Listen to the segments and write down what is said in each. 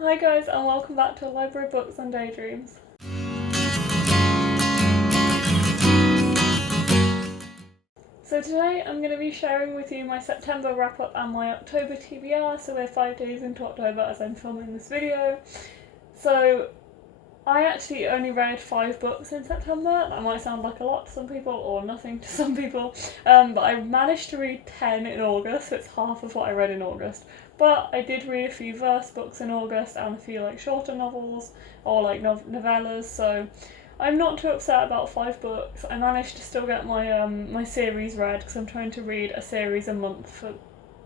Hi guys, and welcome back to Library Books and Daydreams. So today I'm going to be sharing with you my September wrap up and my October TBR, so we're 5 days into October as I'm filming this video. So I actually only read 5 books in September. That might sound like a lot to some people or nothing to some people, but I managed to read 10 in August, so it's half of what I read in August. But I did read a few verse books in August and a few like shorter novels or like novellas, so I'm not too upset about 5 books. I managed to still get my my series read because I'm trying to read a series a month for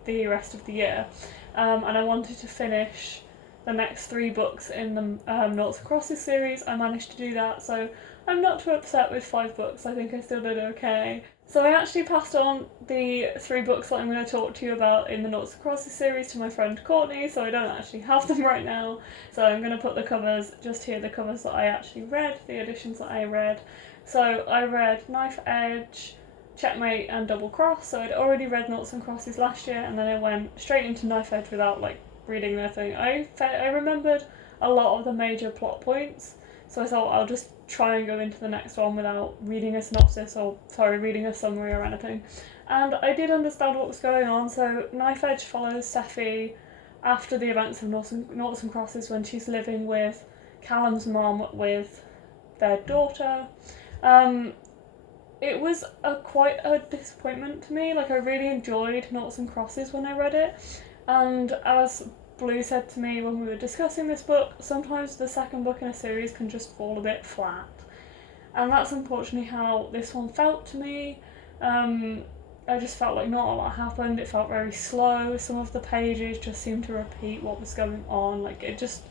the rest of the year, and I wanted to finish the next 3 books in the Noughts and Crosses series. I managed to do that, so I'm not too upset with 5 books. I think I still did okay. So I actually passed on the 3 books that I'm going to talk to you about in the Noughts and Crosses series to my friend Courtney, so I don't actually have them right now. So I'm going to put the covers just here, the covers that I actually read, the editions that I read. So I read Knife Edge, Checkmate and Double Cross, so I'd already read Noughts and Crosses last year, and then I went straight into Knife Edge without like reading their thing. I remembered a lot of the major plot points, so I thought I'll just try and go into the next one without reading a synopsis or, reading a summary or anything. And I did understand what was going on. So Knife Edge follows Seffi after the events of Noughts and Crosses when she's living with Callum's mom with their daughter. It was quite a disappointment to me. Like, I really enjoyed Noughts and Crosses when I read it, and as Blue said to me when we were discussing this book, sometimes the second book in a series can just fall a bit flat. And that's unfortunately how this one felt to me. I just felt like not a lot happened. It felt very slow. Some of the pages just seemed to repeat what was going on. Like, it just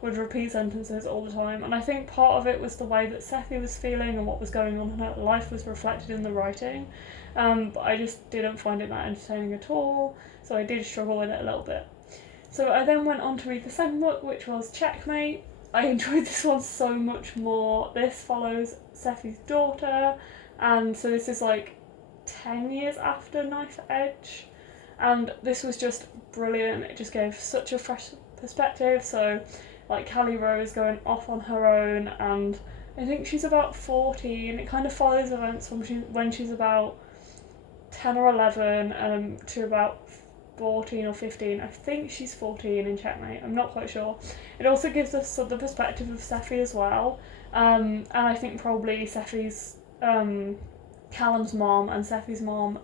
would repeat sentences all the time. And I think part of it was the way that Seffi was feeling and what was going on in her life was reflected in the writing. But I just didn't find it that entertaining at all. So I did struggle with it a little bit. So I then went on to read the second book, which was Checkmate. I enjoyed this one so much more. This follows Seffi's daughter, and so this is like 10 years after Knife Edge, and this was just brilliant. It just gave such a fresh perspective. So like Callie Rose going off on her own, and I think she's about 14. It kind of follows events when she's about 10 or 11 to about 14 or 15. I think she's 14 in Checkmate, I'm not quite sure. It also gives us the perspective of Seffi as well, and I think probably Seffi's, Callum's mom and Seffi's mom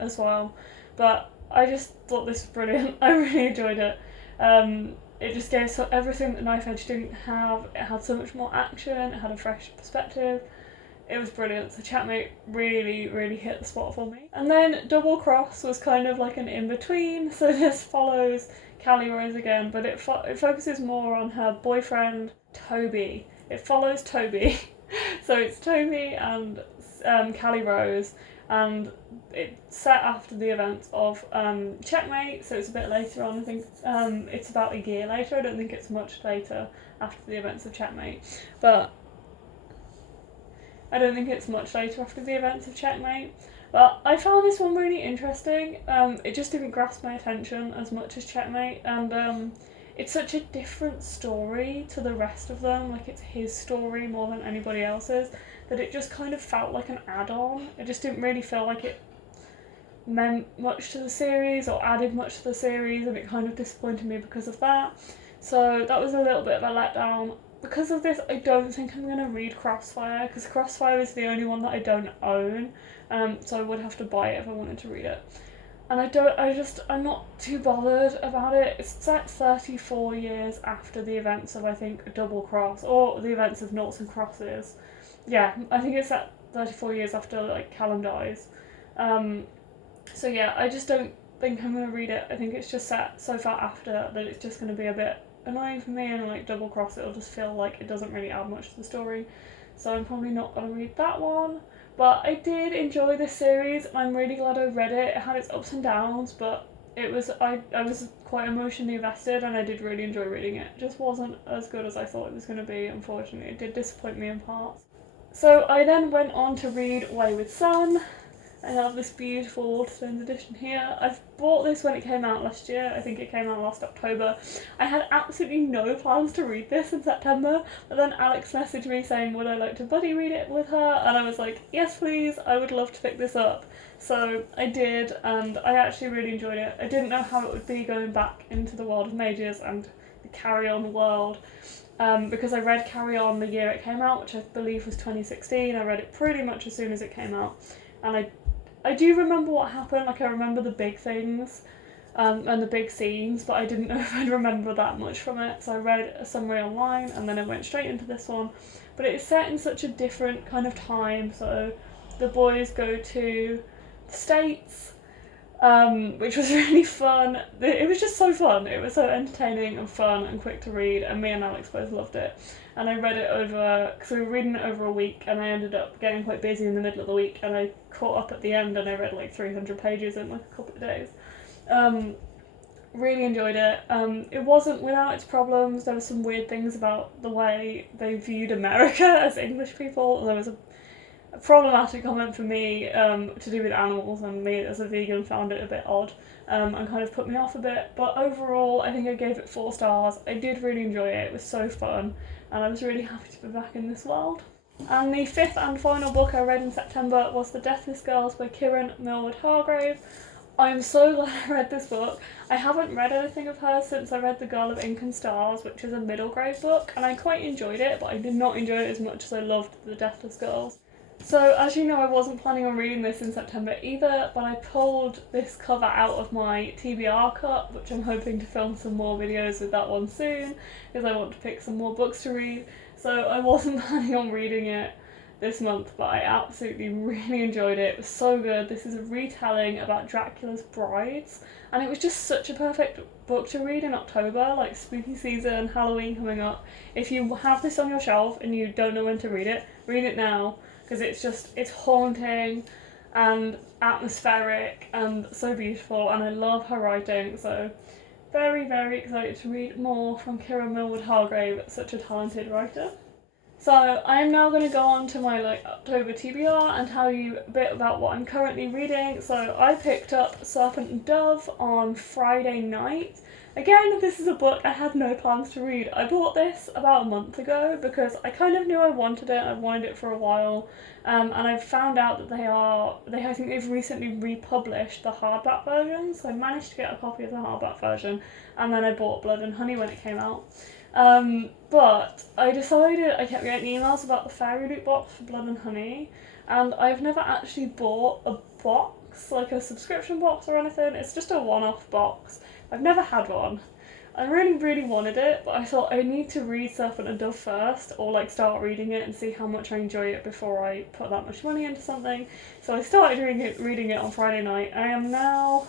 as well. But I just thought this was brilliant. I really enjoyed it. It just gave everything that Knife Edge didn't have. It had so much more action, it had a fresh perspective. It was brilliant. So Checkmate really, really hit the spot for me. And then Double Cross was kind of like an in-between. So this follows Callie Rose again, but it focuses more on her boyfriend, Toby. It follows Toby. So it's Toby and Callie Rose, and it's set after the events of Checkmate, so it's a bit later on. I think it's about a year later. I don't think it's much later after the events of Checkmate, but I don't think it's much later after the events of Checkmate. But I found this one really interesting. It just didn't grasp my attention as much as Checkmate, and it's such a different story to the rest of them. Like, it's his story more than anybody else's, that it just kind of felt like an add-on. It just didn't really feel like it meant much to the series or added much to the series, and it kind of disappointed me because of that. So that was a little bit of a letdown. Because of this, I don't think I'm going to read Crossfire, because Crossfire is the only one that I don't own, so I would have to buy it if I wanted to read it. And I'm not too bothered about it. It's set 34 years after the events of, I think, Double Cross, or the events of Noughts and Crosses. Yeah, I think it's set 34 years after, like, Callum dies. So yeah, I just don't think I'm going to read it. I think it's just set so far after that it's just going to be a bit annoying for me, and like Double Cross, it'll just feel like it doesn't really add much to the story. So I'm probably not going to read that one. But I did enjoy this series, and I'm really glad I read it. It had its ups and downs, but I was quite emotionally invested, and I did really enjoy reading it. It just wasn't as good as I thought it was going to be, unfortunately. It did disappoint me in parts. So I then went on to read Wayward Son. I have this beautiful Waterstones edition here. I've bought this when it came out last year. I think it came out last October. I had absolutely no plans to read this in September, but then Alex messaged me saying would I like to buddy read it with her, and I was like, yes please, I would love to pick this up. So I did, and I actually really enjoyed it. I didn't know how it would be going back into the world of mages and the Carry On world, because I read Carry On the year it came out, which I believe was 2016. I read it pretty much as soon as it came out, and I do remember what happened. Like, I remember the big things and the big scenes, but I didn't know if I'd remember that much from it, so I read a summary online and then I went straight into this one. But it's set in such a different kind of time, so the boys go to the States, which was really fun. It was just so fun. It was so entertaining and fun and quick to read, and me and Alex both loved it. And I read it over, because we were reading it over a week, and I ended up getting quite busy in the middle of the week, and I caught up at the end and I read like 300 pages in like a couple of days. Really enjoyed it. It wasn't without its problems. There were some weird things about the way they viewed America as English people, and there was a problematic comment for me to do with animals, and me as a vegan found it a bit odd and kind of put me off a bit, but overall I think I gave it 4 stars. I did really enjoy it. It was so fun and I was really happy to be back in this world. And the 5th and final book I read in September was The Deathless Girls by Kieran Millward Hargrave. I'm so glad I read this book. I haven't read anything of hers since I read The Girl of Ink and Stars, which is a middle grade book, and I quite enjoyed it, but I did not enjoy it as much as I loved The Deathless Girls. So, as you know, I wasn't planning on reading this in September either, but I pulled this cover out of my TBR cut, which I'm hoping to film some more videos with that one soon, because I want to pick some more books to read. So I wasn't planning on reading it this month, but I absolutely really enjoyed it. It was so good. This is a retelling about Dracula's brides, and it was just such a perfect book to read in October, like spooky season, Halloween coming up. If you have this on your shelf and you don't know when to read it now, because it's haunting and atmospheric and so beautiful, and I love her writing, so very, very excited to read more from Kieran Millward Hargrave, such a talented writer. So I'm now going to go on to my October TBR and tell you a bit about what I'm currently reading. So I picked up Serpent and Dove on Friday night. Again, this is a book I had no plans to read. I bought this about a month ago because I kind of knew I wanted it. I've wanted it for a while, and I've found out that I think they've recently republished the hardback version. So I managed to get a copy of the hardback version, and then I bought Blood and Honey when it came out. But I kept getting emails about the fairy loot box for Blood and Honey, and I've never actually bought a box, like a subscription box or anything. It's just a one-off box. I've never had one. I really, really wanted it, but I thought I need to read Serpent and Dove first, or start reading it and see how much I enjoy it before I put that much money into something. So I started reading it on Friday night. I am now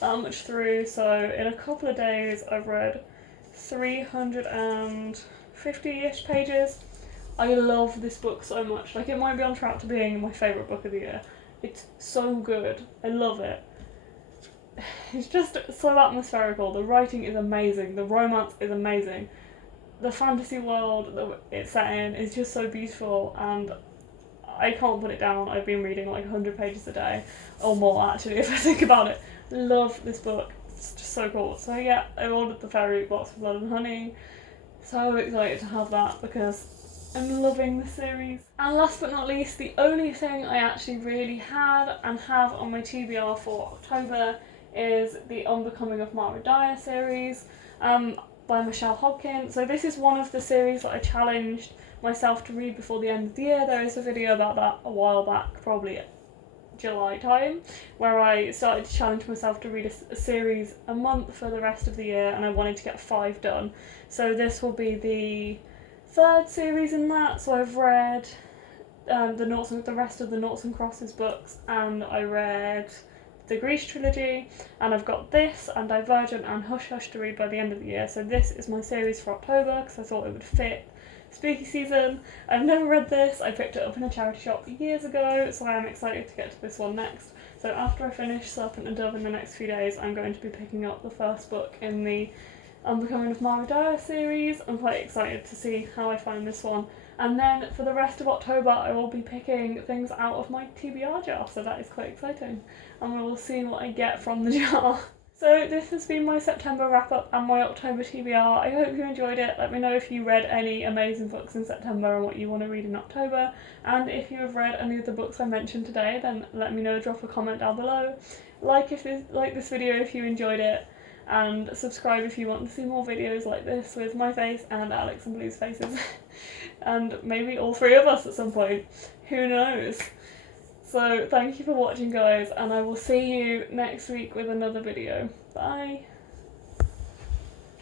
that much through, so in a couple of days I've read 350-ish pages. I love this book so much. It might be on track to being my favourite book of the year. It's so good. I love it. It's just so atmospherical. The writing is amazing. The romance is amazing. The fantasy world that it's set in is just so beautiful, and I can't put it down. I've been reading 100 pages a day, or more actually if I think about it. Love this book. It's just so cool. So yeah, I ordered the fairy box for Blood and Honey. So excited to have that because I'm loving the series. And last but not least, the only thing I actually really had and have on my TBR for October is the Unbecoming of Mara Dyer series by Michelle Hobkin. So this is one of the series that I challenged myself to read before the end of the year. There is a video about that a while back, probably July time, where I started to challenge myself to read a series a month for the rest of the year, and I wanted to get 5 done. So this will be the 3rd series in that. So I've read the rest of the Noughts and Crosses books, and I read the Grease trilogy, and I've got this and Divergent and Hush Hush to read by the end of the year. So this is my series for October because I thought it would fit spooky season. I've never read this. I picked it up in a charity shop years ago, so I am excited to get to this one next. So after I finish Serpent and Dove in the next few days, I'm going to be picking up the first book in the Unbecoming of Mara Dyer series. I'm quite excited to see how I find this one. And then for the rest of October I will be picking things out of my TBR jar, so that is quite exciting. And we will see what I get from the jar. So this has been my September wrap up and my October TBR. I hope you enjoyed it. Let me know if you read any amazing books in September and what you want to read in October. And if you have read any of the books I mentioned today, then let me know, drop a comment down below. Like this video if you enjoyed it, and subscribe if you want to see more videos like this with my face and Alex and Blue's faces. And maybe all three of us at some point. Who knows? So thank you for watching, guys, and I will see you next week with another video. Bye!